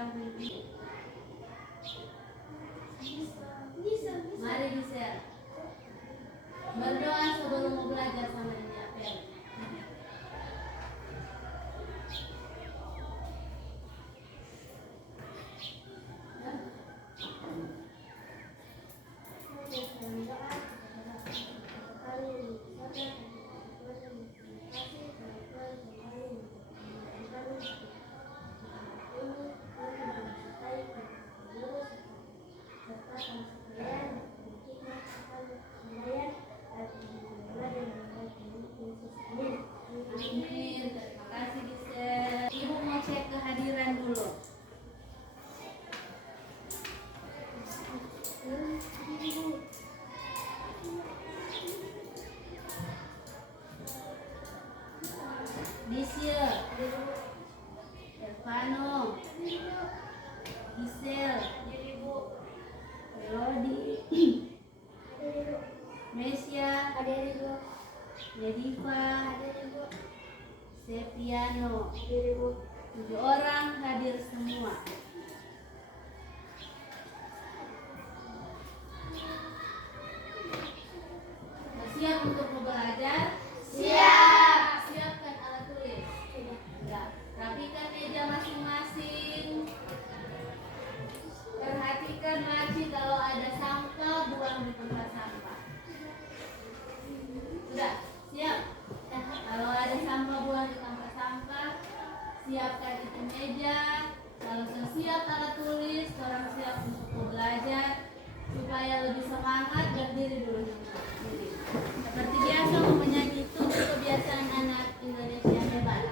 orang mimpi. Mari Gisel berdoa sebelum mau belajar sama ini Apel. Amin. Terima kasih Gisel. Ibu mau cek kehadiran dulu. Disya, Stefano, Gisel, Melody, Mesia, Yediva, Sepiano. 7 orang hadir semua. Siap untuk belajar? Siap. Siapkan alat tulis. Ya. Rapikan meja masing-masing. Perhatikan Maci, kalau ada sampah buang di tempat sampah. Sudah? Siap? Kalau ada sampah buang di tempat sampah. Siapkan itu meja. Kalau sudah siap alat tulis, orang siap untuk belajar. Supaya lebih semangat, berdiri dulu. Seperti biasa mau menyanyi itu kebiasaan anak Indonesia hebat.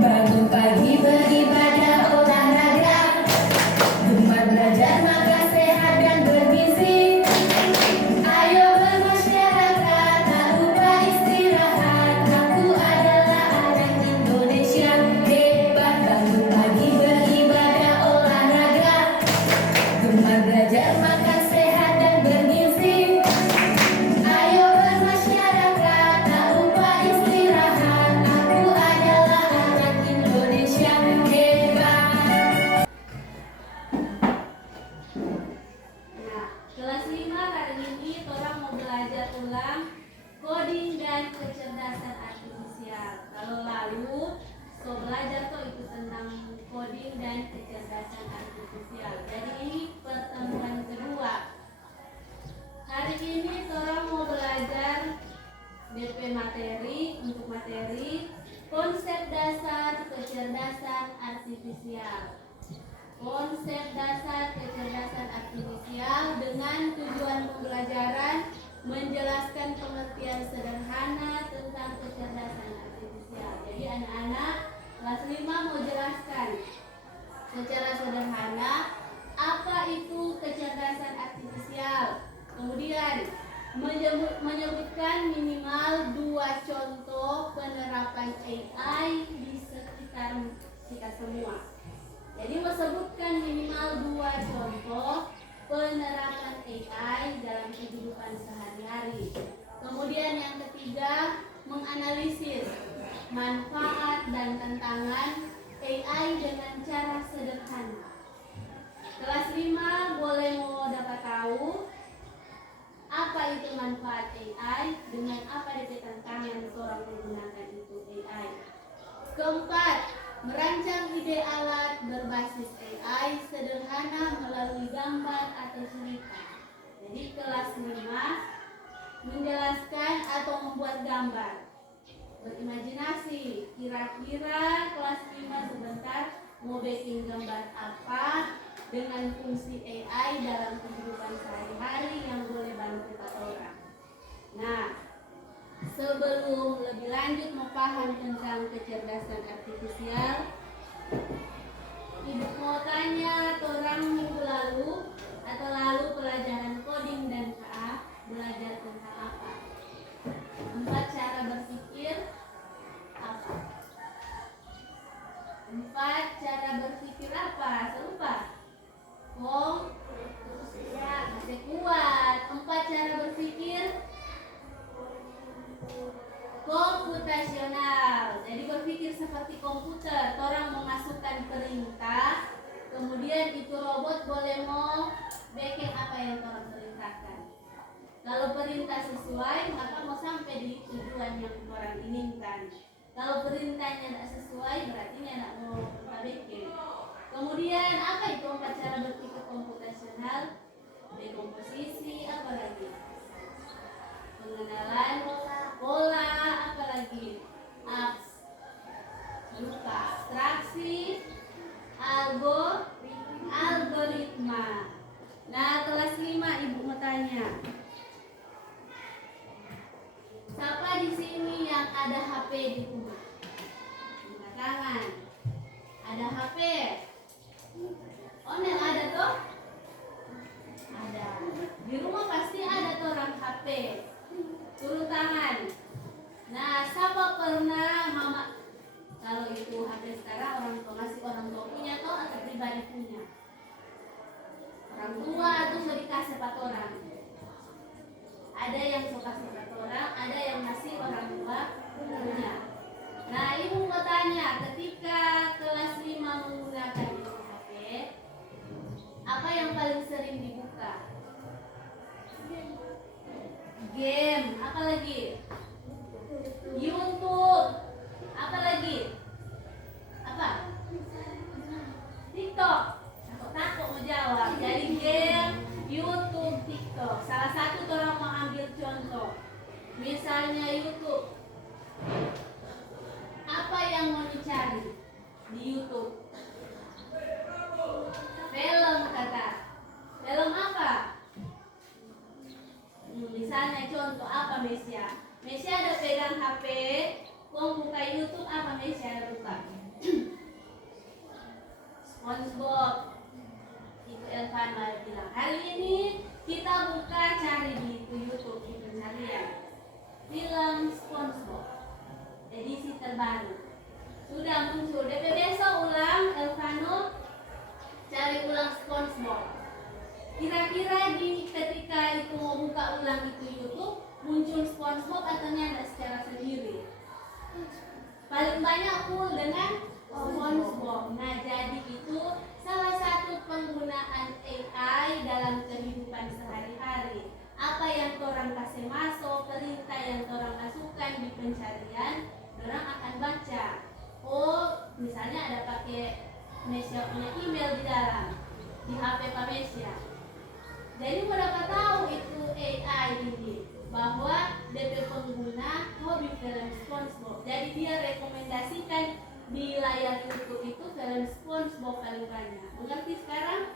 Bangun pagi beribadah olahraga, gemar belajar maka sehat dan bergizi. Ayo bermasyarakat, tak lupa istirahat. Aku adalah anak Indonesia hebat. Bangun pagi beribadah olahraga, gemar belajar maka sehat dan bergizi. Ayo bermasyarakat, tak lupa istirahat. Aku adalah anak Indonesia hebat. Nah, kelas 5 hari ini orang mau belajar ulang coding dan kecerdasan artifisial. Kalau lalu so belajar tuh itu tentang coding dan kecerdasan artifisial. Jadi ini pertemuan kedua. Hari ini orang mau belajar DP materi untuk materi konsep dasar kecerdasan artifisial. Konsep dasar kecerdasan artifisial dengan tujuan pembelajaran menjelaskan pengertian sederhana tentang kecerdasan artifisial. Jadi anak-anak kelas 5 mau jelaskan secara sederhana apa itu kecerdasan artifisial. Kemudian menyebutkan minimal 2 contoh penerapan AI di sekitar kita semua. Jadi sebutkan minimal 2 contoh penerapan AI dalam kehidupan sehari-hari. Kemudian yang ketiga, menganalisis manfaat dan tantangan AI dengan cara sederhana. Kelas 5 boleh mau dapat tahu apa itu manfaat AI dengan apa DP tantangan seorang menggunakan itu AI. Keempat, merancang ide alat berbasis AI sederhana melalui gambar atau cerita. Jadi kelas 5 menjelaskan atau membuat gambar. Berimajinasi, kira-kira kelas 5 sebentar mau bikin gambar apa dengan fungsi AI dalam kehidupan sehari-hari yang boleh bantu orang. Nah, sebelum lebih lanjut mau paham tentang kecerdasan artifisial, ibu mau tanya orang minggu lalu atau lalu pelajaran coding dan KA belajar tentang apa? seperti komputer, orang memasukkan perintah, kemudian itu robot boleh mau bikin apa yang orang perintahkan. Kalau perintah sesuai, maka mau sampai di tujuan yang orang inginkan. Kalau perintahnya tidak sesuai, berarti tidak mau kita bikin. Kemudian apa itu 4 cara berpikir komputasional? Dekomposisi, apa lagi? Pengenalan pola, apa lagi? Abstraksi, algoritma. Nah, kelas 5 Ibu mau tanya. Siapa di sini yang ada HP di rumah? Angkat tangan. Ada HP? Oh, yang ada toh? Ada. Di rumah pasti ada tuh orang HP. Turun tangan. Nah, siapa pernah mama? Kalau itu HP sekarang orang tua masih orang tua punya toh atau pribadi punya? Orang tua itu sudah dikasih 4 orang. Ada yang suka 4 orang, ada yang masih orang tua punya. Nah, ibu mau tanya, ketika kelas 5 menggunakan itu HP, apa yang paling sering dibuka? Game, apa lagi? YouTube, apa lagi? Apa? TikTok. Takut mau jawab. Jadi game, YouTube, TikTok. Salah satu orang mau ambil contoh. Misalnya YouTube. Apa yang mau dicari di YouTube? Film kata. Film apa? Misalnya contoh apa Mesia? Mesia ada pegang HP, mau buka YouTube apa Mesia ada buka? SpongeBob. Itu Elvan bilang. Hari ini kita buka cari di YouTube di pencarian. Film SpongeBob. Edisi terbaru. Sudah muncul. DP besok ulang Elvano cari ulang SpongeBob. Kira-kira di ketika itu mau buka ulang itu YouTube muncul SpongeBob atau tidak secara sendiri? Paling banyak full dengan SpongeBob. Nah, jadi itu salah satu penggunaan AI dalam kehidupan sehari-hari. Apa yang orang kasih masuk, perintah yang orang masukkan di pencarian, orang akan baca. Oh, misalnya ada pakai Mesia punya email di dalam di HP Pak Mesia. Jadi mau dapat tahu itu AI ini bahwa DP pengguna hobi film SpongeBob. Jadi dia rekomendasikan di layar YouTube itu film SpongeBob paling banyak. Mengerti sekarang?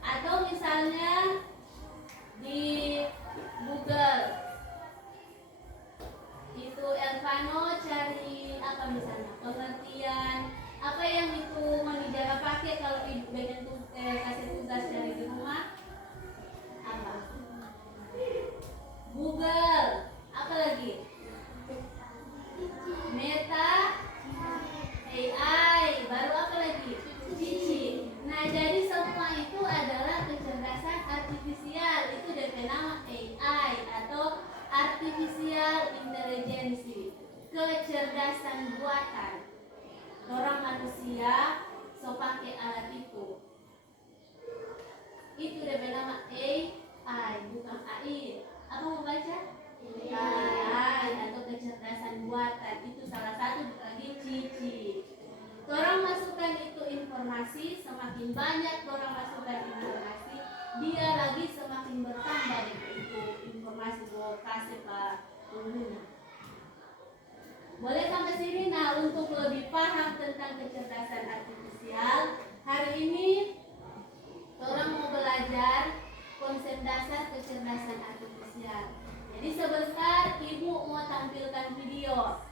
Atau misalnya di Google itu Elvano cari apa misalnya pengertian apa yang itu mau dijaga pakai kalau ibu pengen kasih tugas dari di rumah apa? Google, apa lagi? Meta, AI, baru apa lagi? Cici. Nah, jadi semua itu adalah kecerdasan artifisial. Itu DP nama AI atau artificial intelligence. Kecerdasan buatan. Orang manusia so pakai alat itu. Itu DP nama AI, bukan AI. Apa mau baca? AI atau kecerdasan buatan. Itu salah satu lagi Cici. Orang masukkan itu informasi, semakin banyak orang masukkan informasi, dia lagi semakin bertambah itu informasi bahwa kasih Pak pengguna. Boleh sampai sini. Nah, untuk lebih paham tentang kecerdasan artifisial, hari ini orang mau belajar konsep dasar kecerdasan artifisial. Jadi sebentar ibu mau tampilkan video.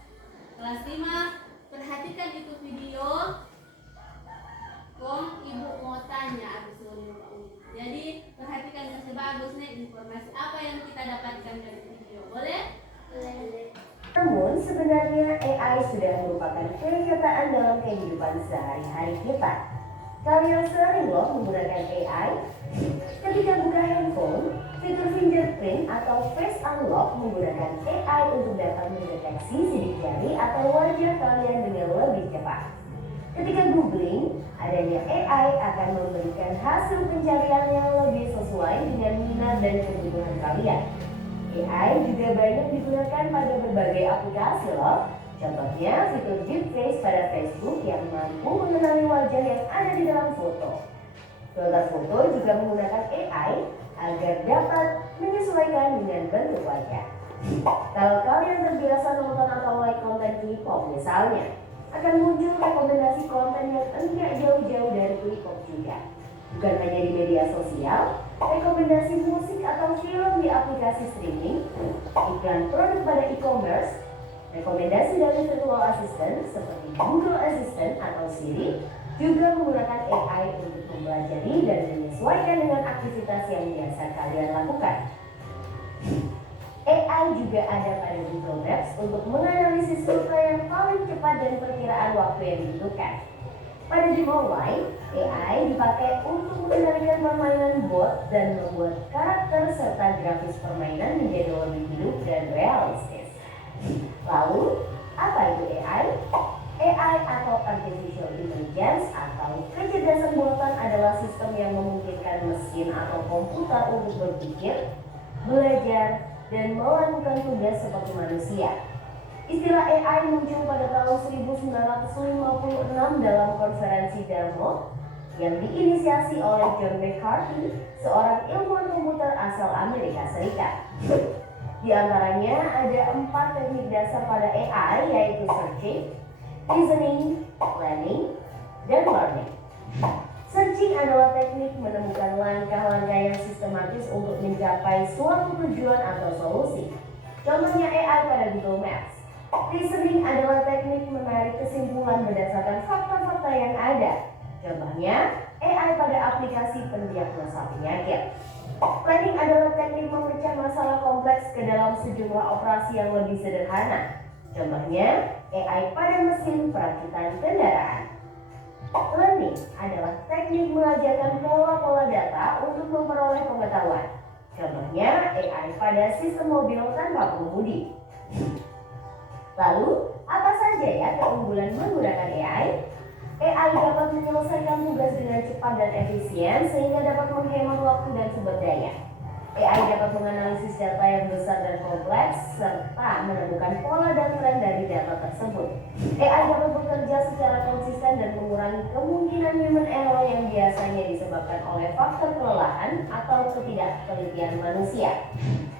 Kelas 5, perhatikan itu video. Ibu mau tanya habis ini. Jadi perhatikan yang sebagus nih informasi apa yang kita dapatkan dari video. Boleh? Boleh. Namun sebenarnya AI sudah merupakan kenyataan dalam kehidupan sehari-hari kita. Kalian sering loh menggunakan AI. Ketika buka handphone, fitur fingerprint atau face unlock menggunakan AI untuk dapat mendeteksi sidik jari atau wajah kalian Ketika googling, adanya AI akan memberikan hasil pencarian yang lebih sesuai dengan minat dan kebutuhan kalian. AI juga banyak digunakan pada berbagai aplikasi loh. Contohnya fitur deepfake pada Facebook yang mampu mengenali wajah yang ada di dalam foto. Filter foto juga menggunakan AI agar dapat menyesuaikan dengan bentuk wajah. Kalau kalian terbiasa nonton atau like konten K-pop misalnya, akan muncul rekomendasi konten yang enggak jauh-jauh dari K-pop juga. Bukan hanya di media sosial, rekomendasi musik atau film di aplikasi streaming, iklan produk pada e-commerce, rekomendasi dari virtual assistant seperti Google Assistant atau Siri juga menggunakan AI untuk mempelajari dan menyesuaikan dengan aktivitas yang biasa kalian lakukan. AI juga ada pada Google Maps untuk menganalisis rute yang paling cepat dan perkiraan waktu yang dibutuhkan. Pada game online, AI dipakai untuk mengendalikan permainan bot dan membuat karakter serta grafis permainan menjadi lebih hidup dan realistis. Lalu, apa itu AI? AI atau Artificial Intelligence atau kecerdasan buatan adalah sistem yang memungkinkan mesin atau komputer untuk berpikir, belajar, dan melakukan tugas seperti manusia. Istilah AI muncul pada tahun 1956 dalam konferensi Dartmouth yang diinisiasi oleh John McCarthy, seorang ilmuwan komputer asal Amerika Serikat. Di antaranya ada 4 teknik dasar pada AI, yaitu searching, reasoning, planning, dan learning. Searching adalah teknik menemukan langkah-langkah yang sistematis untuk mencapai suatu tujuan atau solusi. Contohnya AI pada Google Maps. Reasoning adalah teknik menarik kesimpulan berdasarkan fakta-fakta yang ada. Contohnya AI pada aplikasi pendiagnosa penyakit. Planning adalah teknik memecah masalah kompleks ke dalam sejumlah operasi yang lebih sederhana. Contohnya AI pada mesin perakitan kendaraan. Learning adalah teknik mengajarkan pola-pola data untuk memperoleh pengetahuan. Contohnya AI pada sistem mobil tanpa pengemudi. Lalu, apa saja ya keunggulan menggunakan AI? AI dapat menyelesaikan tugas dengan cepat dan efisien sehingga dapat menghemat waktu dan sumber daya. AI dapat menganalisis data yang besar dan kompleks serta menemukan pola dan tren dari data tersebut. AI dapat bekerja secara konsisten dan mengurangi kemungkinan human error yang biasanya disebabkan oleh faktor kelelahan atau ketidaktelitian manusia.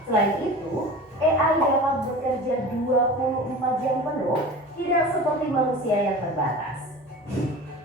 Selain itu, AI dapat bekerja 24 jam penuh, tidak seperti manusia yang terbatas.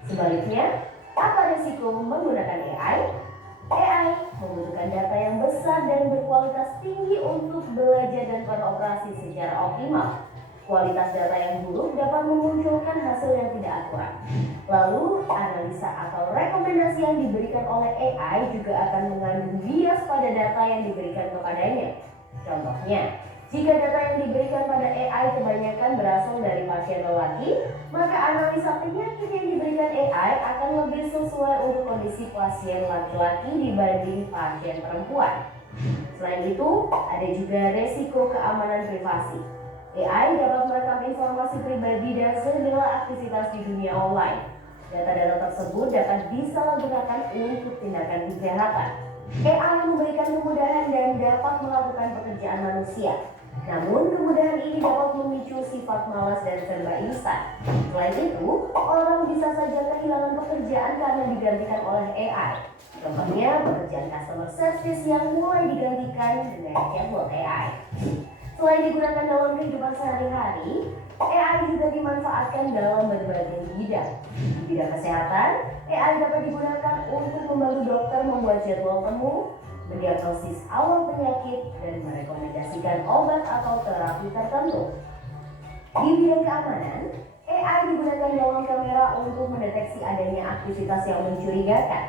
Sebaliknya, apa risiko menggunakan AI? AI membutuhkan data yang besar dan berkualitas tinggi untuk belajar dan beroperasi secara optimal. Kualitas data yang buruk dapat memunculkan hasil yang tidak akurat. Lalu, analisa atau rekomendasi yang diberikan oleh AI juga akan mengandung bias pada data yang diberikan kepadanya. Contohnya, jika data yang diberikan pada AI kebanyakan berasal dari pasien lelaki, maka analisa penyakit yang diberikan AI akan lebih sesuai untuk kondisi pasien laki-laki dibanding pasien perempuan. Selain itu, ada juga resiko keamanan privasi. AI dapat merekam informasi pribadi dan segala aktivitas di dunia online. Data-data tersebut dapat disalahgunakan untuk tindakan kejahatan. AI memberikan kemudahan dan dapat melakukan pekerjaan manusia. Namun, kemudahan ini dapat memicu sifat malas dan serba instan. Selain itu, orang bisa saja kehilangan pekerjaan karena digantikan oleh AI. Contohnya, pekerjaan customer service yang mulai digantikan dengan chatbot AI. Selain digunakan dalam kehidupan sehari-hari, AI juga dimanfaatkan dalam berbagai bidang. Di bidang kesehatan, AI dapat digunakan untuk membantu dokter membuat jadwal temu, mendiagnosis awal penyakit, dan merekomendasikan obat atau terapi tertentu. Di bidang keamanan, AI digunakan dalam kamera untuk mendeteksi adanya aktivitas yang mencurigakan.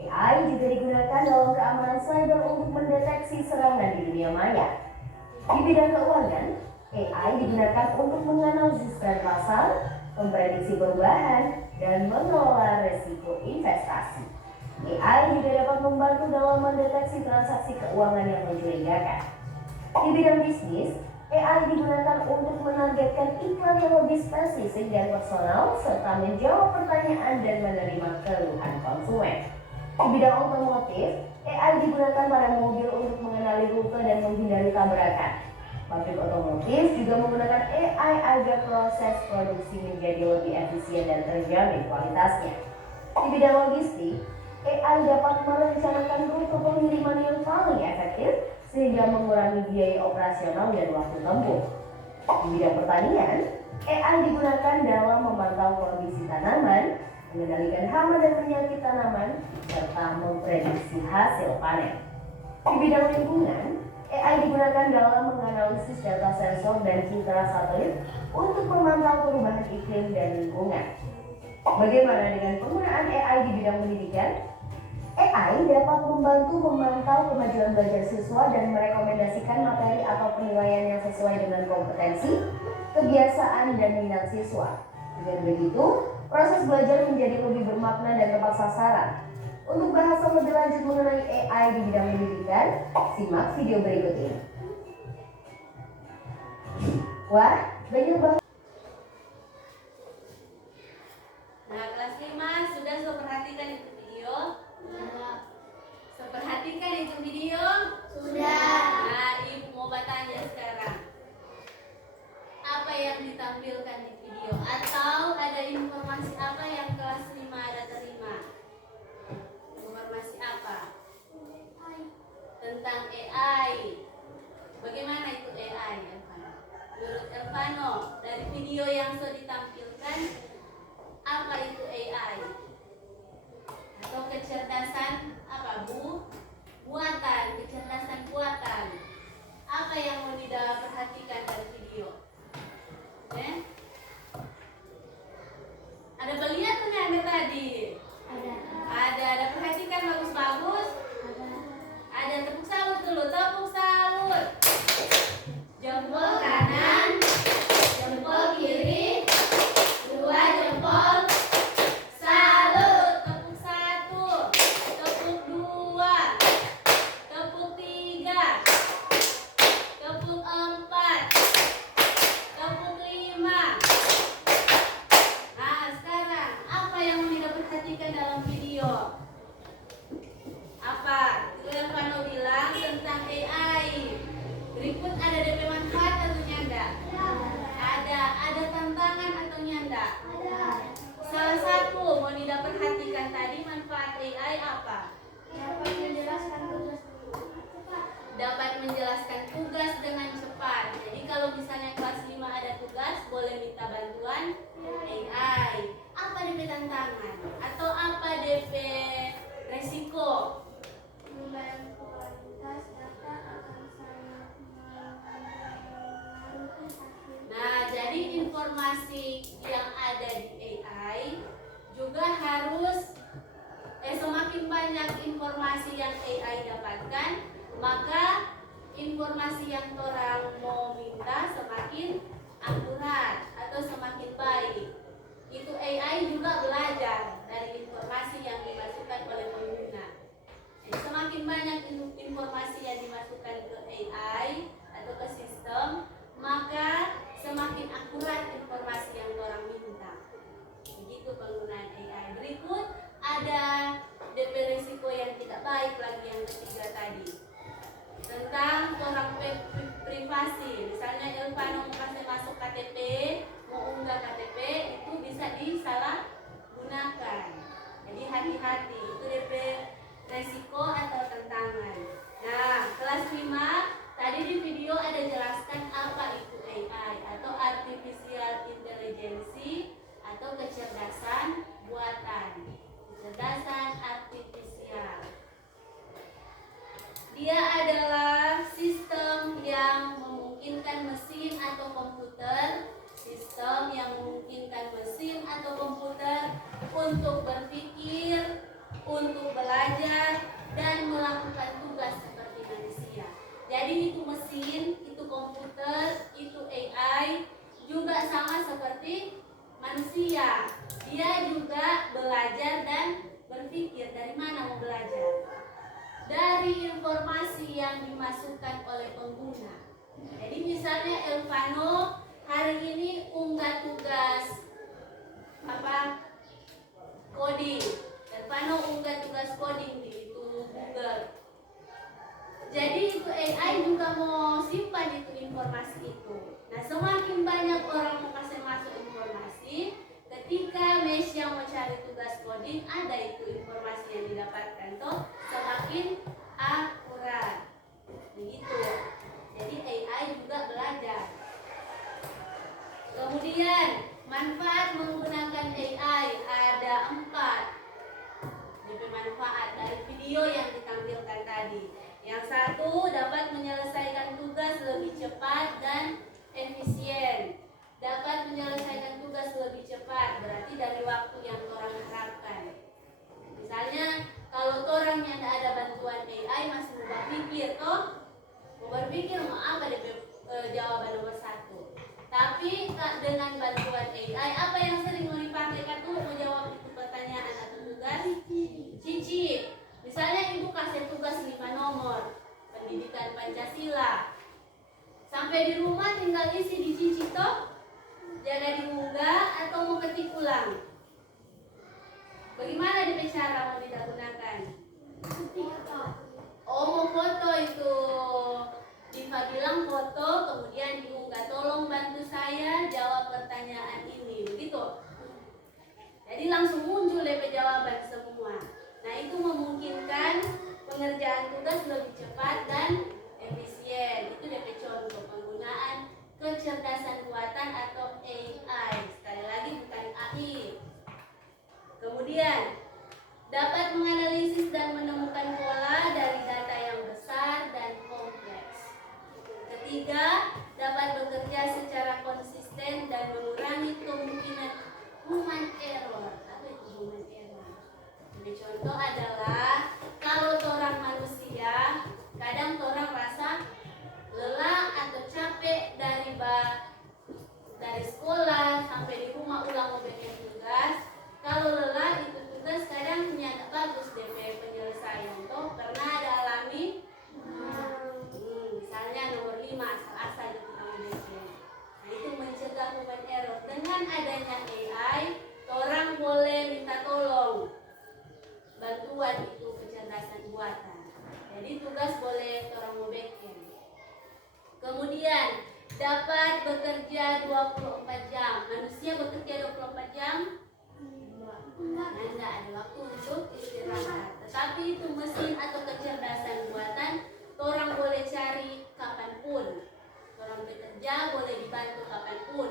AI juga digunakan dalam keamanan cyber untuk mendeteksi serangan di dunia maya. Di bidang keuangan, AI digunakan untuk menganalisis tren pasar, memprediksi perubahan, dan mengelola risiko investasi. AI juga dapat membantu dalam mendeteksi transaksi keuangan yang mencurigakan. Di bidang bisnis, AI digunakan untuk menargetkan iklan yang lebih spesifik dan personal, serta menjawab pertanyaan dan menerima keluhan konsumen. Di bidang otomotif, AI digunakan pada mobil untuk mengenali rute dan menghindari tabrakan. Pabrik otomotif juga menggunakan AI agar proses produksi menjadi lebih efisien dan terjamin kualitasnya. Di bidang logistik, AI dapat merencanakan rute pengiriman yang paling efektif sehingga mengurangi biaya operasional dan waktu tempuh. Di bidang pertanian, AI digunakan dalam memantau kondisi tanaman, mengendalikan hama dan penyakit tanaman, serta memprediksi hasil panen. Di bidang lingkungan, AI digunakan dalam menganalisis data sensor dan citra satelit untuk memantau perubahan iklim dan lingkungan. Bagaimana dengan penggunaan AI di bidang pendidikan? AI dapat membantu memantau kemajuan belajar siswa dan merekomendasikan materi atau penilaian yang sesuai dengan kompetensi, kebiasaan, dan minat siswa. Dengan begitu, proses belajar menjadi lebih bermakna dan tepat sasaran. Untuk bahasan lebih lanjut mengenai AI di bidang pendidikan, simak video berikut ini. Wah, banyak banget. Nah, kelas 5 sudah perhatikan itu video? Sudah. Perhatikan itu video? Sudah. Nah, Ibu mau bertanya sekarang. Apa yang ditampilkan di video? Atau ada informasi apa yang kelas 5 ada terima? Informasi apa? Tentang AI. Bagaimana itu AI, Elvano? Menurut Elvano, dari video yang sudah ditampilkan, apa itu AI? Atau kecerdasan apa, Bu? Buatan, kecerdasan buatan. Apa yang mau diperhatikan dari video? Ada beliau tuh Anda tadi? Ada perhatikan bagus-bagus? Ada tepuk salut dulu, tepuk salut. Jempol kanan, jempol kiri, dua jempol. Salut, tepuk 1, tepuk 2, tepuk 3, tepuk 4, tepuk 5. Nah, sekarang apa yang tidak perhatikan dalam video? Apa? Itu yang Pano bilang tentang AI. Berikut ada DP manfaat atau nyanda? Ada tantangan atau nyanda? Salah satu mau tidak perhatikan tadi manfaat AI apa? Dapat menjelaskan tugas dengan cepat. Jadi kalau misalnya kelas 5 ada tugas, boleh minta bantuan AI. Apa DP tantangan? Atau apa DP resiko? Nah, jadi informasi yang ada di AI juga harus semakin banyak informasi yang AI dapatkan, maka informasi yang orang mau minta semakin akurat atau semakin baik. Itu AI juga belajar dari informasi yang dimasukkan oleh pengguna. Jadi semakin banyak informasi yang dimasukkan ke AI atau ke sistem, maka semakin akurat informasi yang orang minta. Begitu penggunaan AI. Berikut ada DP risiko yang tidak baik lagi yang ketiga tadi. Tentang orang privasi. Misalnya Elvano mau masuk KTP, mau unggah KTP, itu bisa disalahgunakan. Jadi hati-hati, itu DP resiko atau tantangan. Nah, kelas 5 tadi di video ada jelaskan apa itu AI atau artificial intelligence atau kecerdasan buatan. Kecerdasan artifisial. Dia adalah sistem yang memungkinkan mesin atau komputer, untuk berpikir, untuk belajar dan melakukan tugas seperti manusia. Jadi itu mesin, itu komputer, itu AI juga sama seperti manusia. Dia juga belajar dan berpikir. Dari mana mau belajar? Dari informasi yang dimasukkan oleh pengguna. Jadi misalnya Irfano hari ini unggah tugas coding. Irfano unggah tugas coding di itu Google. Jadi itu AI juga mau simpan itu informasi itu. Nah, semakin banyak orang mau kasih masuk informasi, ketika Mesya mau cari tugas coding, ada itu informasi yang didapatkan toh, semakin akurat. Begitu. Jadi AI juga belajar. Kemudian manfaat menggunakan AI ada 4. DP manfaat dari video yang ditampilkan tadi. Yang satu, dapat menyelesaikan tugas lebih cepat dan efisien. Dapat menyelesaikan tugas lebih cepat, berarti dari waktu yang orang harapkan. Misalnya, kalau orang yang tidak ada bantuan AI masih mau berpikir, mau berpikir mau apa jawaban nomor 1. Tapi dengan bantuan AI, apa yang sering mau dipakai tuh mau jawab itu pertanyaan atau tugas? Cici. Misalnya ibu kasih tugas 5 nomor pendidikan Pancasila. Sampai di rumah tinggal isi di cici toh, jaga diunggah atau mau ketik ulang. Bagaimana di cara mau digunakan? Oh, mau foto itu. Diva bilang foto, kemudian diunggah. Tolong bantu saya jawab pertanyaan ini. Begitu. Jadi langsung muncul DP jawaban semua. Nah, itu memungkinkan pengerjaan tugas lebih cepat dan efisien. Itu DP contoh penggunaan kecerdasan buatan atau AI. Sekali lagi bukan AI. Kemudian dapat menganalisis dan menemukan pola dari data yang besar dan kompleks. Ketiga, dapat bekerja secara konsisten dan mengurangi kemungkinan human error. Apa itu human error? Contoh adalah kalau orang manusia kadang orang rasa lelah atau capek dari sekolah sampai di rumah ulang mau bikin tugas. Kalau lelah itu tugas kadang tidak bagus DP penyelesaian. Toh pernah ada alami? Misalnya nomor 5 asal-asal itu kita bikin. Nah, itu mencegah human error. Dengan adanya AI, orang boleh minta tolong bantuan itu kecerdasan buatan. Jadi tugas boleh orang mau bikin. Kemudian dapat bekerja 24 jam. Manusia bekerja 24 jam? Tidak ada waktu untuk istirahat. Tetapi itu mesin atau kecerdasan buatan, orang boleh cari kapanpun. Orang bekerja boleh dibantu kapanpun.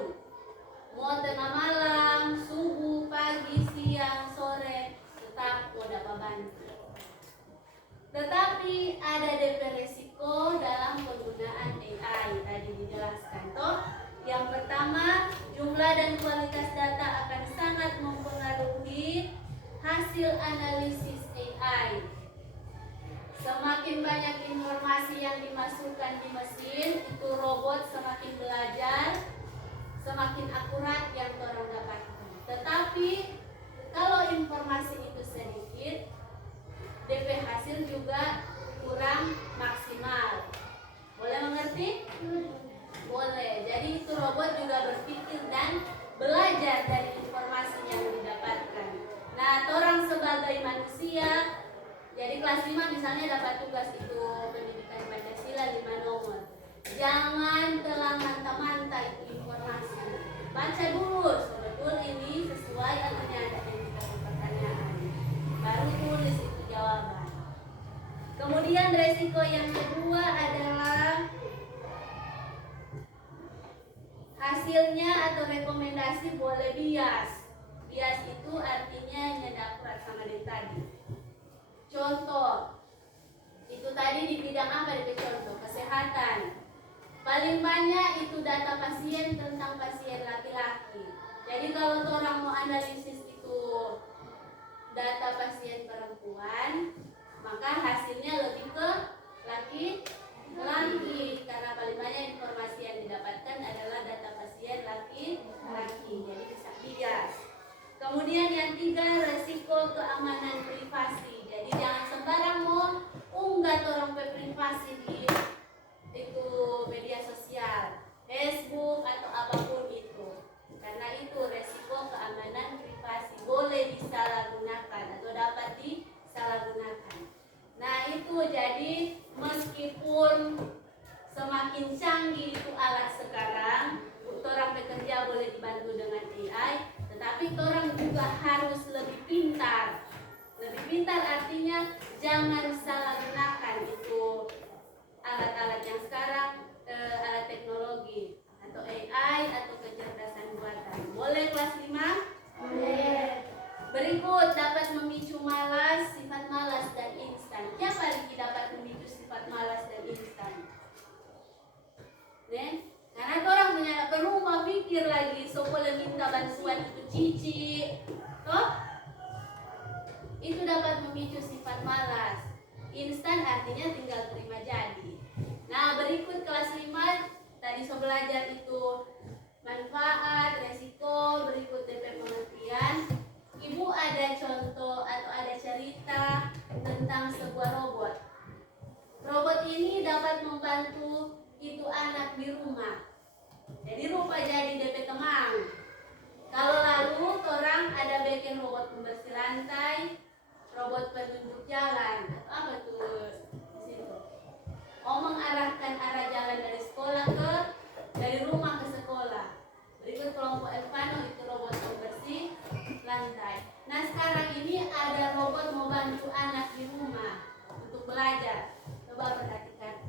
Mau tengah malam, subuh, pagi, siang, sore, tetap dapat bantu. Tetapi ada DP resiko dalam penggunaan AI tadi dijelaskan toh. Yang pertama, jumlah dan kualitas data akan sangat mempengaruhi hasil analisis AI. Semakin banyak informasi yang dimasukkan di mesin, itu robot semakin belajar, semakin akurat yang orang dapatkan. Tetapi kalau informasi itu sedikit, DP hasil juga kurang maksimal. Boleh mengerti? Boleh. Jadi itu robot juga berpikir dan belajar dari informasi yang didapatkan. Nah, orang sebagai manusia, jadi kelas 5 misalnya dapat tugas itu pendidikan Pancasila 5 nomor. Jangan telah manta-manta itu informasi. Baca dulu, betul ini sesuai atau tidak yang kita pertanyaan. Baru tulis itu jawaban. Kemudian resiko yang kedua adalah hasilnya atau rekomendasi boleh bias. Bias itu artinya tidak akurat sama dari tadi. Contoh, itu tadi di bidang apa di contoh? Kesehatan. Paling banyak itu data pasien tentang pasien laki-laki. Jadi kalau orang mau analisis itu data pasien perempuan, maka hasilnya lebih ke laki-laki karena paling banyak informasi yang didapatkan adalah data pasien laki-laki. Jadi bisa bias. Kemudian yang 3, resiko keamanan privasi. Jadi jangan sembarang mau unggah orang privasi di itu media sosial, Facebook, secanggih itu alat sekarang, orang bekerja boleh dibantu dengan AI, tetapi orang juga harus lebih pintar. Lebih pintar artinya jangan salah gunakan itu alat-alat yang sekarang, alat teknologi atau AI atau kecerdasan buatan. Boleh kelas 5? Boleh. Berikut dapat memicu malas, sifat malas dan instan. Siapa lagi dapat memicu sifat malas dan instan? Karena orang punya rumah pikir lagi, so boleh minta bantuan itu cici, toh? Itu dapat memicu sifat malas. Instan artinya tinggal terima jadi. Nah, berikut kelas 5 tadi so belajar itu manfaat, resiko, berikut DP pengertian. Ibu ada contoh atau ada cerita tentang sebuah robot. Robot ini dapat membantu itu anak di rumah. Jadi rupa jadi DP teman. Kalau lalu orang ada bikin robot pembersih lantai, robot penunjuk jalan, atau apa tuh di situ? Mengarahkan arah jalan dari rumah ke sekolah. Berikut kelompok Elvano itu robot pembersih lantai. Nah, sekarang ini ada robot mau bantu anak di rumah untuk belajar. Coba perhatikan.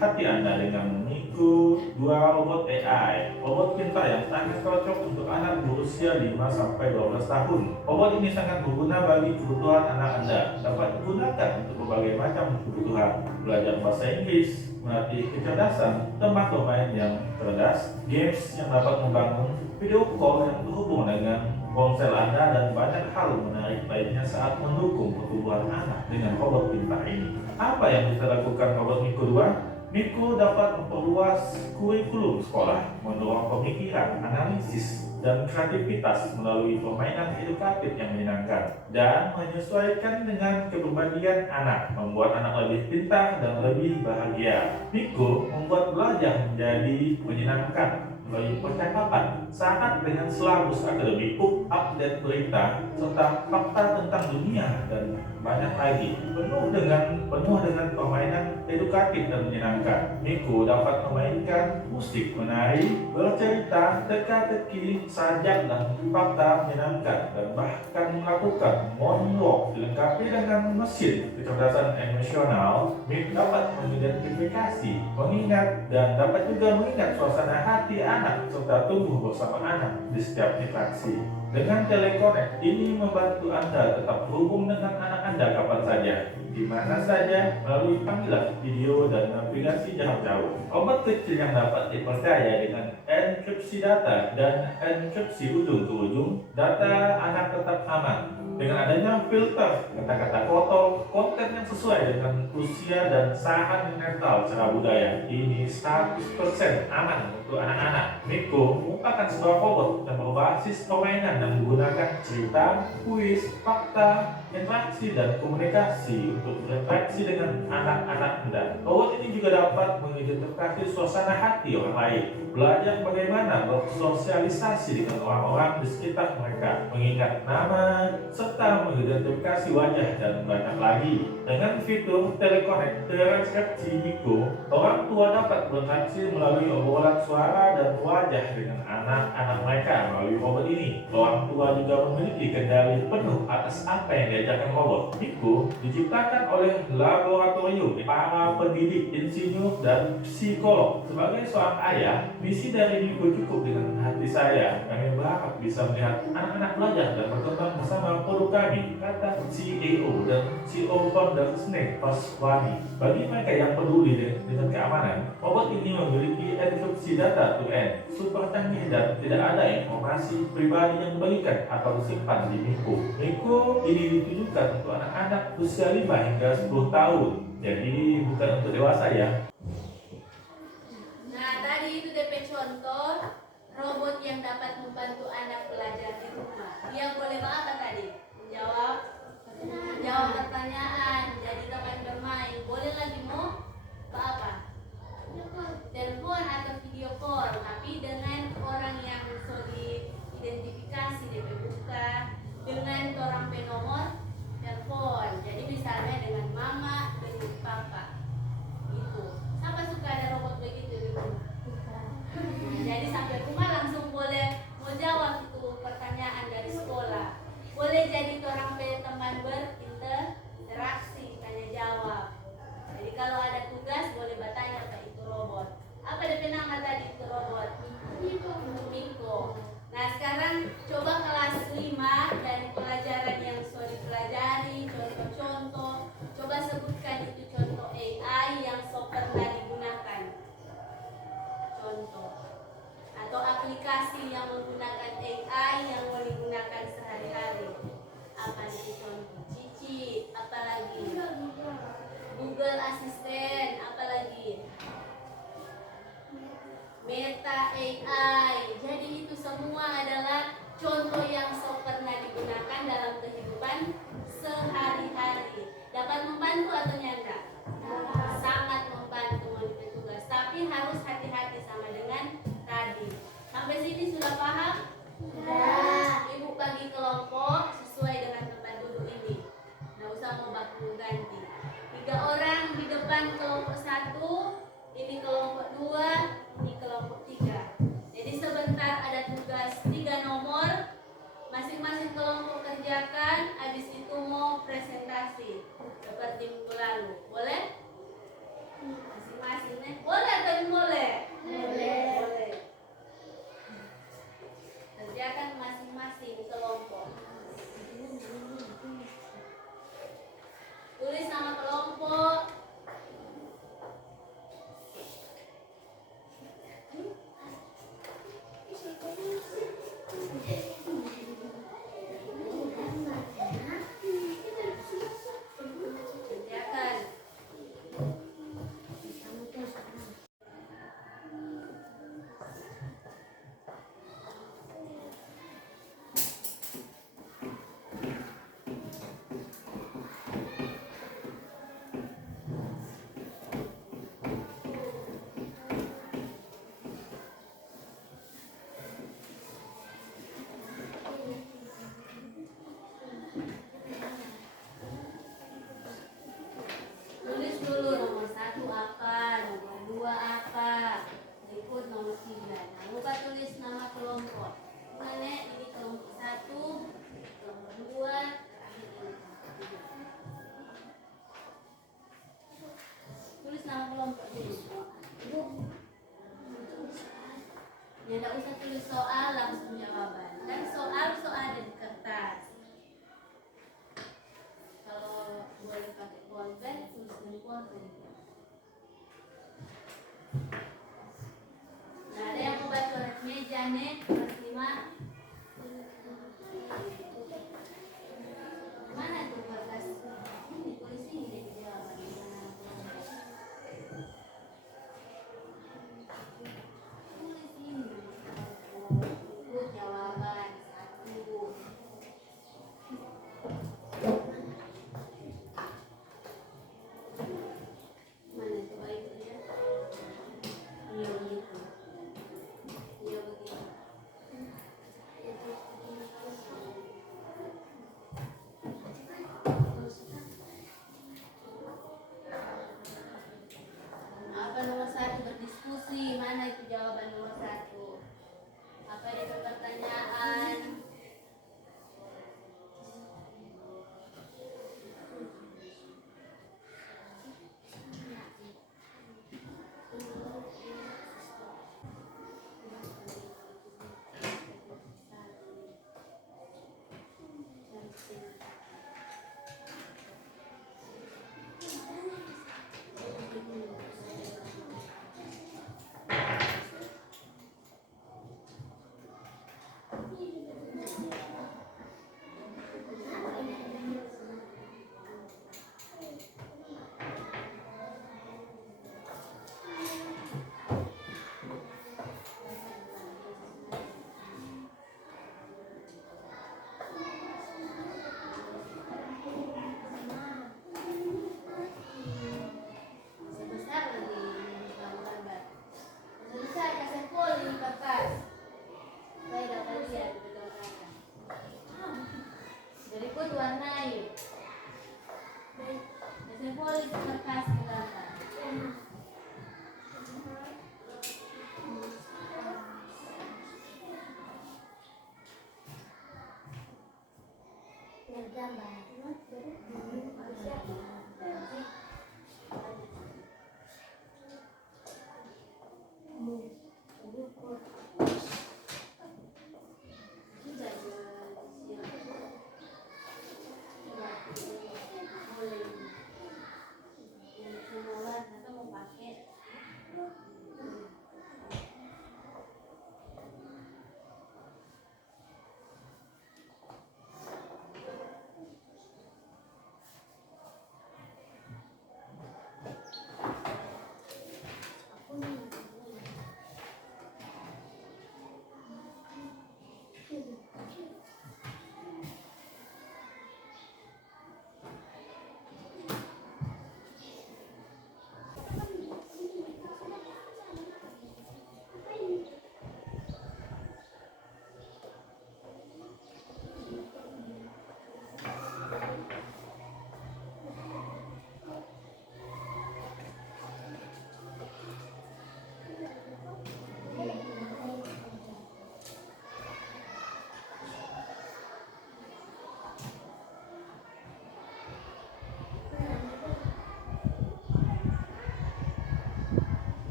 Hati Anda dengan Miku, dua robot AI, robot pintar yang sangat cocok untuk anak berusia 5-12 tahun. Robot ini sangat berguna bagi kebutuhan anak Anda, dapat digunakan untuk berbagai macam kebutuhan, belajar bahasa Inggris, melatih kecerdasan, tempat bermain yang cerdas, games yang dapat membangun, video call yang terhubung dengan ponsel Anda, dan banyak hal menarik lainnya saat mendukung pertumbuhan anak dengan robot pintar ini. Apa yang bisa lakukan robot Miku 2? Miku dapat memperluas kurikulum sekolah, mendorong pemikiran, analisis, dan kreativitas melalui permainan edukatif yang menyenangkan, dan menyesuaikan dengan kepribadian anak, membuat anak lebih pintar dan lebih bahagia. Miku membuat belajar menjadi menyenangkan melalui percakapan, sangat dengan silabus akademik, update berita, serta fakta tentang dunia, dan banyak lagi. Penuh dengan permainan edukatif dan menyenangkan. Miku dapat memainkan musik, menari, bercerita, teka-teki, sajak, dan fakta menyenangkan, dan bahkan melakukan monolog dilengkapi dengan mesin kecerdasan emosional. Miku dapat mengidentifikasi, mengingat, dan dapat juga mengingat suasana hati anak serta tumbuh bersama anak di setiap interaksi. Dengan Teleconnect, ini membantu Anda tetap terhubung dengan anak Anda kapan saja, di mana saja, melalui panggilan video dan navigasi jarak jauh. Robot kecil yang dapat dipercaya dengan enkripsi data dan enkripsi ujung ke ujung, data anak tetap aman. Dengan adanya filter kata-kata kotor, konten yang sesuai dengan usia, dan saran netral secara budaya, ini 100% aman untuk anak-anak. Miku merupakan sebuah robot yang berbasis permainan yang menggunakan cerita, kuis, fakta, interaksi, dan komunikasi untuk berinteraksi dengan anak-anak Anda. Robot ini juga dapat mengidentifikasi suasana hati orang lain, belajar bagaimana bersosialisasi dengan orang-orang di sekitar mereka, mengingat nama, serta mengidentifikasi wajah, dan banyak lagi. Dengan fitur Teleconnect transkripsi Miku, orang tua dapat berinteraksi melalui obrolan suara dan wajah dengan anak-anak mereka melalui robot ini. Orang tua juga memiliki kendali penuh atas apa yang diajarkan robot. Miku diciptakan oleh laboratorium para pendidik, insinyur, dan psikolog. Sebagai seorang ayah, misi dari Miku cukup dengan hati saya. Kami berharap bisa melihat anak-anak belajar dan berkembang bersama produk kami, kata CEO dan CEO founder Snake Paswani. Bagi mereka yang peduli dengan keamanan, robot ini memiliki enkripsi data to end, super canggih, dan tidak ada informasi pribadi yang dibagikan atau disimpan di Miku. Miku ini ditujukan untuk anak-anak usia 5 hingga 10 tahun, jadi bukan untuk dewasa ya. Nah, tadi itu DP contoh robot yang dapat membantu anak belajar di rumah. Dia boleh apa tadi? Jawab pertanyaan, jadi teman bermain. Boleh lagi mau apa? Telepon atau video call, tapi dengan orang yang sudah diidentifikasi, DP buka dengan orang penomor telepon. Jadi misalnya dengan mama, dengan papa. Itu. Siapa suka ada aplikasi yang menggunakan AI yang mau digunakan sehari-hari. Apa nih contoh? Cici, apalagi? Google Assistant, apalagi? Meta AI. Jadi itu semua adalah contoh yang sok pernah digunakan dalam kehidupan sehari-hari. Dapat membantu atau enggak? Sangat membantu memimpin tugas. Tapi harus hati-hati sama dengan tadi. Sampai sini sudah paham? Ibu bagi kelompok sesuai dengan tempat duduk ini. Nggak usah mau baku ganti. 3 orang di depan kelompok 1, ini kelompok 2, ini kelompok 3. Jadi sebentar ada tugas 3 nomor, masing-masing kelompok kerjakan, habis itu mau presentasi seperti minggu lalu. Boleh? Masing-masing nih. Boleh atau boleh? Boleh. Kerjakan masing-masing kelompok. Tulis nama kelompok. Kerjakan. Tulis dulu nomor 1 apa, nomor 2 apa, berikut nomor 3. Nah, lupa tulis nama kelompok. Nenek, ini kelompok 1, kelompok 2, terakhir ini kelompok 3. Tulis nama kelompok dulu. Ya, tidak usah tulis soal, langsung jawaban. Kan soal ada di kertas. Kalau boleh pakai pulpen, tulis di pulpen. Nah, ada yang mau baca coret meja nih, kelas 5. Mana tuh kertas? Ini tulis ini deh jawaban. Tulis ini. Ikut jawaban 1. Mana coba itu ya? Iya begitu. Iya begitu. Apa nomor 1 berdiskusi? Mana itu jawaban nomor 1? Apa itu pertanyaan? Sebesar lagi gambar. Selesai kasih poli di kertas. Saya dapat lihat betul-betul. Berikut warnai. Kasih poli di kertas gambar.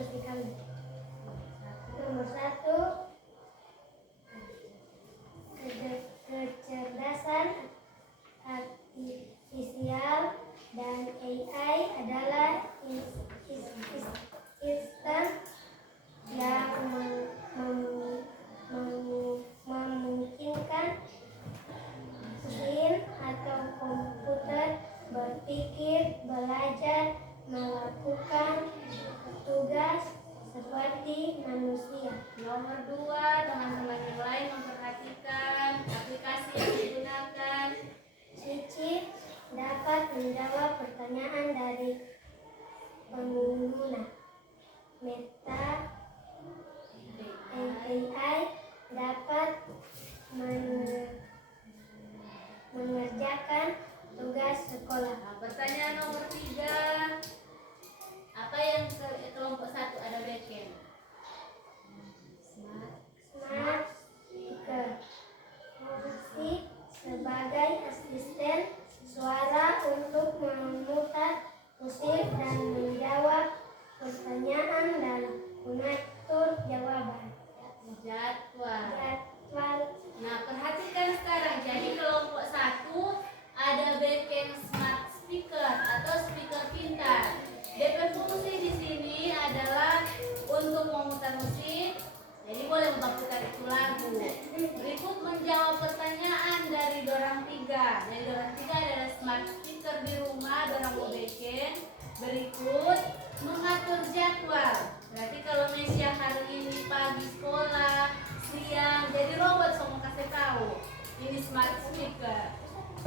diskusi kami. Nomor 1, kecerdasan artifisial dan AI adalah sistem yang memungkinkan mesin atau komputer berpikir, belajar, melakukan tugas seperti manusia. Nomor 2, teman-teman yang lain memperhatikan aplikasi yang digunakan. Cici dapat menjawab pertanyaan dari pengguna. Meta AI dapat mengerjakan tugas sekolah. Nah, pertanyaan nomor 3, apa yang kelompok 1 ada backend? Smart speaker fungsi sebagai asisten suara untuk memutar musik dan menjawab pertanyaan dan mengatur jawaban. Jadwal. Jadwal Nah, perhatikan sekarang. Jadi kelompok 1 ada backend smart speaker atau speaker pintar. DP fungsi di sini adalah untuk memutar musik. Jadi boleh memutar itu lagu. Berikut menjawab pertanyaan dari dorang 3. Dari dorang 3 adalah smart speaker di rumah, dorang mau backend. Berikut mengatur jadwal. Berarti kalau Mesia hari ini pagi sekolah, siang, jadi robot semua kasih tahu. Ini smart speaker.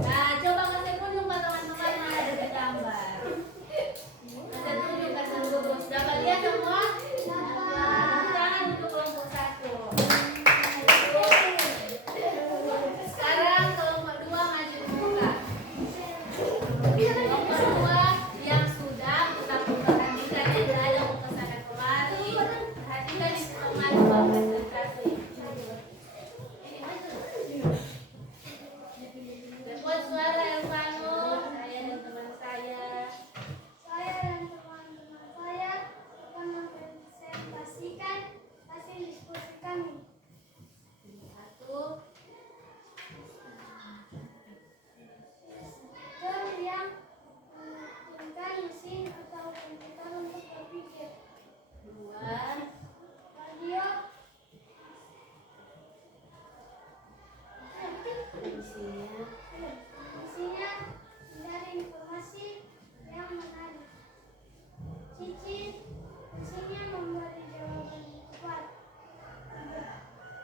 Nah, coba kasih tunjuk ke teman-teman yang ada di gambar. Kasih tunjuk, kasih lurus. Dapat lihat semua? Tangan untuk kelompok 1. Sekarang kelompok 2 maju ke muka. Kelompok 2 yang sudah tetap memperhatikan yang berada ke sana kemari. Perhatikan di teman konsentrasi. Buat suara Elvano, saya dan teman saya. Saya dan teman-teman saya akan mempresentasikan hasil diskusi kami. 1. Speaker yang memungkinkan mesin atau komputer untuk berpikir. 2. Radio isinya mencari informasi yang menarik. Cici isinya memberi jawaban yang tepat.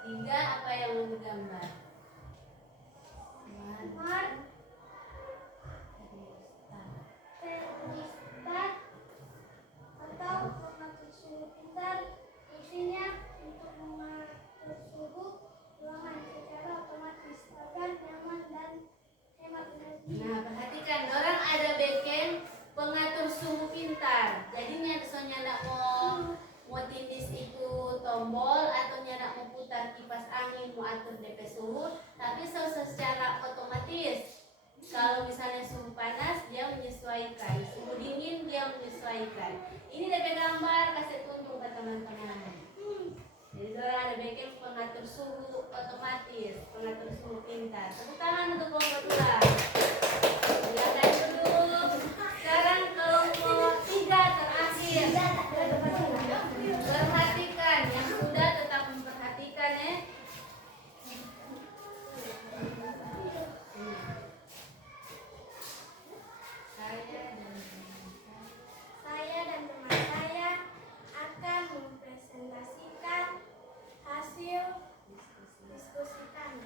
3. Apa yang mau digambar? Smart termostat atau pengatur suhu pintar fungsinya untuk mengatur suhu ruangan secara otomatis agar nyaman dan hemat energi. Nah, perhatikan, orang ada backend pengatur suhu pintar. Jadi misalnya nak mau tindis itu tombol atau nak mau putar kipas angin mau atur DP suhu, tapi secara otomatis. Kalau misalnya suhu panas dia menyesuaikan, suhu dingin dia menyesuaikan. Ini DP gambar, kasih tunjuk ke teman-teman. Jadi orang ada backend pengatur suhu otomatis, pengatur suhu pintar. Tepuk tangan untuk kelompok 2. Silakan duduk. Sekarang kelompok 3 terakhir. Perhatikan, yang sudah tetap memperhatikan ya. Saya dan teman saya akan mempresentasikan hasil diskusi kami.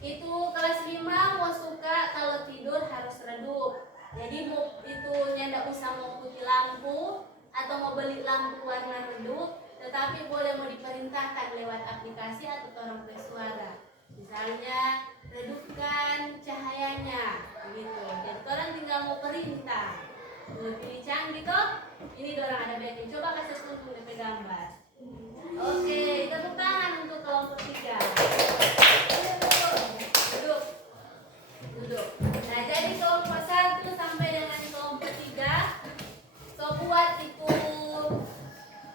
Itu kelas 5 mau suka kalau tidur harus redup. Jadi mau itu ndak usah mau putih lampu atau mau beli lampu warna redup, tetapi boleh mau diperintahkan lewat aplikasi atau orang bersuara. Misalnya redupkan cahayanya, gitu. Jadi orang tinggal mau perintah. Lebih canggih toh. Ini orang ada backnya. Coba kasih tunjuk DP gambar. Oke, tepuk tangan untuk kelompok 3. Duduk. Duduk. Nah, jadi kelompok 1 sampai dengan kelompok 3 so buat itu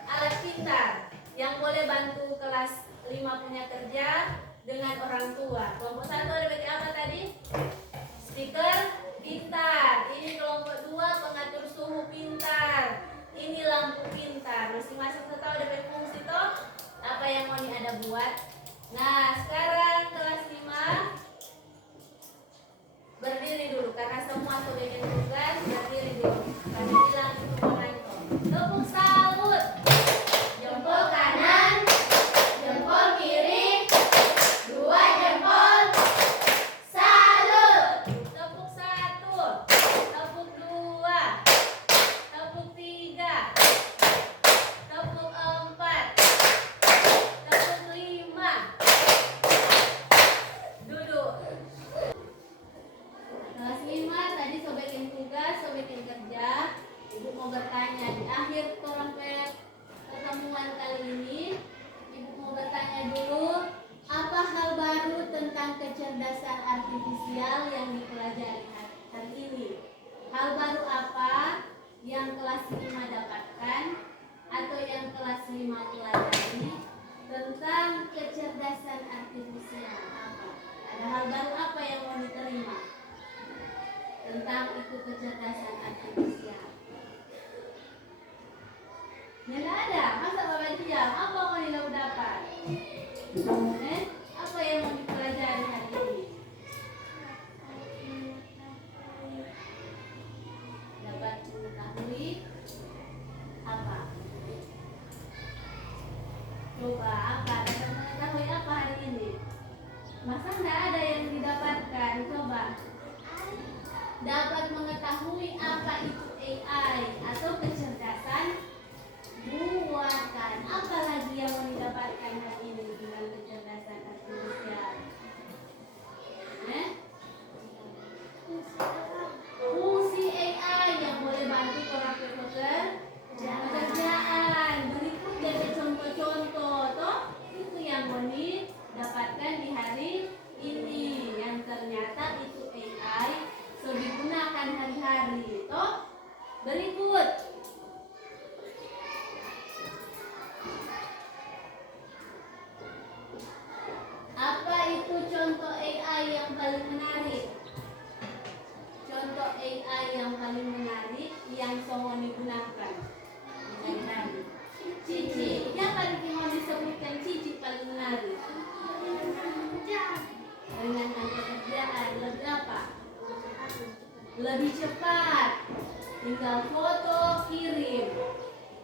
alat pintar yang boleh bantu kelas 5 punya kerja dengan orang tua. Kelompok 1 ada bagian apa tadi? Speaker pintar. Ini kelompok 2 pengatur suhu pintar. Ini lampu pintar. Masing-masing tahu ada fungsi toh apa yang mau ada buat. Nah, sekarang kelas 5 berdiri dulu karena semua sudah bikin tugas. Berdiri dulu. Kami bilang itu penonton. Tepuk salut. Jempol kanan, jempol kiri, 2 jempol. Salut. Tepuk 1, tepuk 2, tepuk 3, tepuk 4, tepuk 5. Duduk. Kelas 5 tadi sobekin tugas, sobekin kerja. Ibu mau bertanya di akhir pertemuan kali ini. Ibu mau bertanya dulu, apa hal baru tentang kecerdasan artifisial yang dipelajari hari ini? Hal baru apa yang kelas 5 dapatkan atau yang kelas 5 pelajari tentang kecerdasan artifisial? Apa? Ada hal baru apa yang mau diterima tentang itu kecerdasan artifisial? Nggak ada, masa bapak diam? Apa mau dapat? Apa yang mau dipelajari hari ini? Dapat mengetahui apa? Coba apa? Dapat mengetahui apa hari ini? Masa nggak ada yang didapatkan? Coba. Dapat mengetahui apa itu AI atau kecerdasan buatan. Apa lagi yang mau didapatkan hari ini dengan kecerdasan artifisial? Fungsi AI yang boleh bantu orang pekerjaan. Berikut dari contoh-contoh toh itu yang mau didapatkan di hari ini, yang ternyata itu AI so digunakan hari-hari toh. Berikut apa itu contoh AI yang paling menarik? Contoh AI yang paling menarik yang semua digunakan hari-hari. Cici, yang paling mau disebutkan Cici paling menarik. Ringankan pekerjaan, lebih apa? Lebih cepat. Tinggal foto, kirim,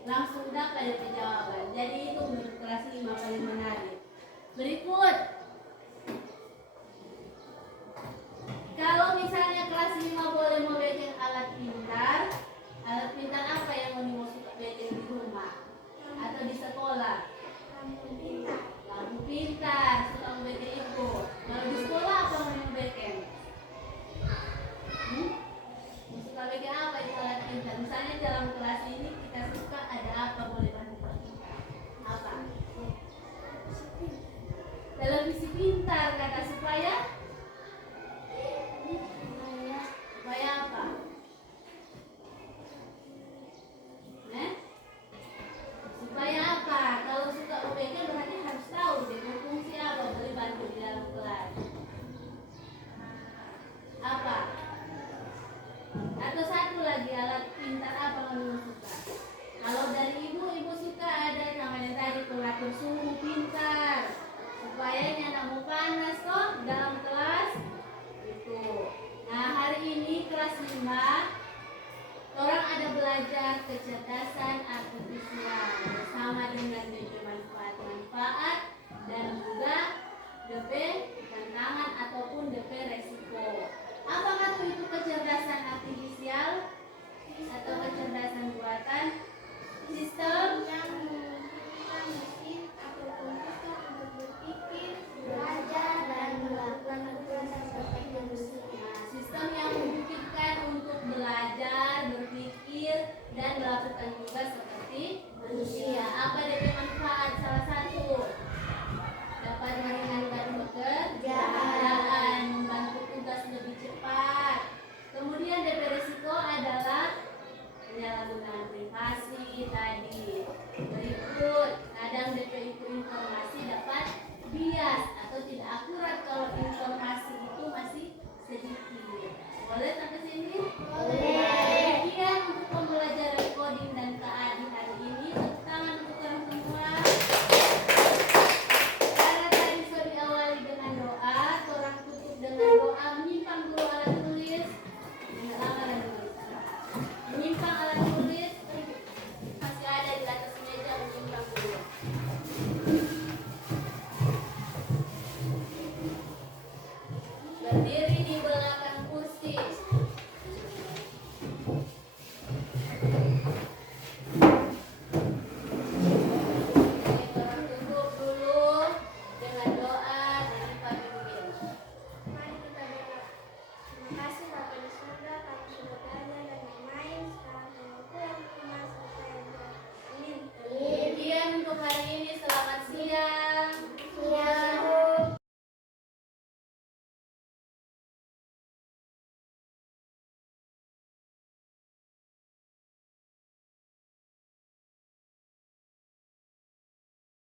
langsung dapat jawaban. Jadi itu menurut kelas 5 paling menarik.